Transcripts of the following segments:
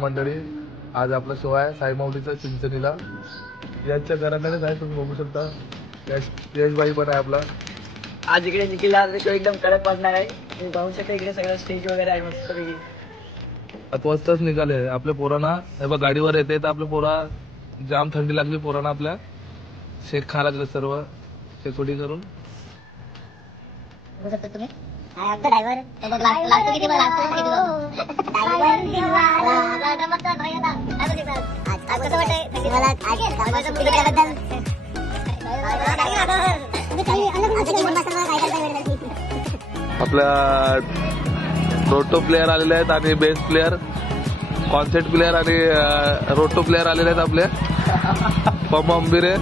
मंडळी, आज आपला शो आहे साई माऊलीचा चिंचणीला. यांच्या घराकडेच आहे, तुम्ही बघू शकता. यशबाई पण आहे आपला. आज इकडे निखिलला शो एकदम कडक वाटणार आहे. तुम्ही पाहू शकता इकडे सगळं स्टेज वगैरे आहे मस्त पैकी. 7 वाजताच निघाले आपल्या पोरांना. हे बघ गाडीवर येते तर आपल्या पोरा जाम थंडी लागली पोरांना. आपल्या शेक खा लागले सर्व शेकोटी करून. तुम्ही आमचा ड्रायव्हर लागतो किती मला लागतो किती ड्रायव्हर दिलवाला मस्त भाई आता आज कसं वाटतंय थंडी मला आज सुट्टी घेतल्याबद्दल आपल्या रोटो प्लेयर आलेले आहेत आणि बेस प्लेयर, कॉन्सर्ट प्लेयर आणि रोटो प्लेयर आलेले आहेत आपले पम अंबिरे.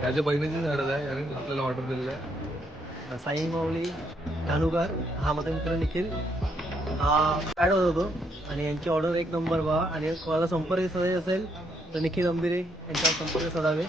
त्याच्या बहिणीची झाडच आहे आणि आपल्याला ऑर्डर दिलेलं आहे. साई माऊली धानुकर हा माझा मित्र निखिल हा ॲड होत होतो आणि यांची ऑर्डर एक नंबर बा. आणि कोणाला संपर्क साधायचा असेल तर निखिल अंबिरे यांचा संपर्क साधावे.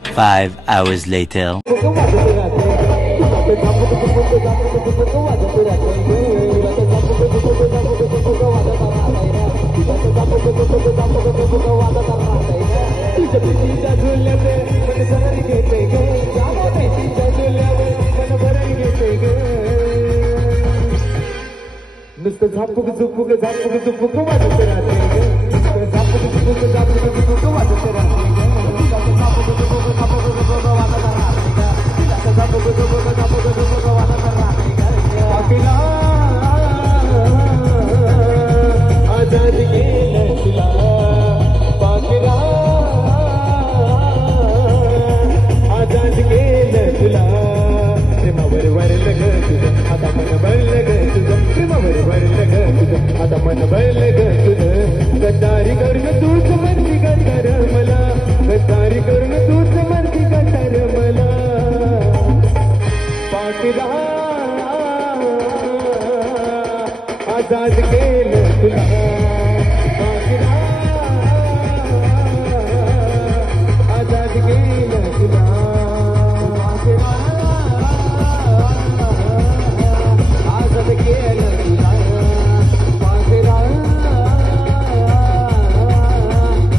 Five hours later. नुसतं झापूक झुपूक झापूक झुपूक वाजत राहते. झापूक झुपूक झापूक झुपूक वाजत राहते. आजाद गेलं तुला पाखरा, आजाद गेलं तुला प्रेमावर वरलं ग तुझं आता मन भरलं ग तुझं प्रेमावर वरलं ग तुझं आता मन भरलं ग तुझं. रहा आजाद के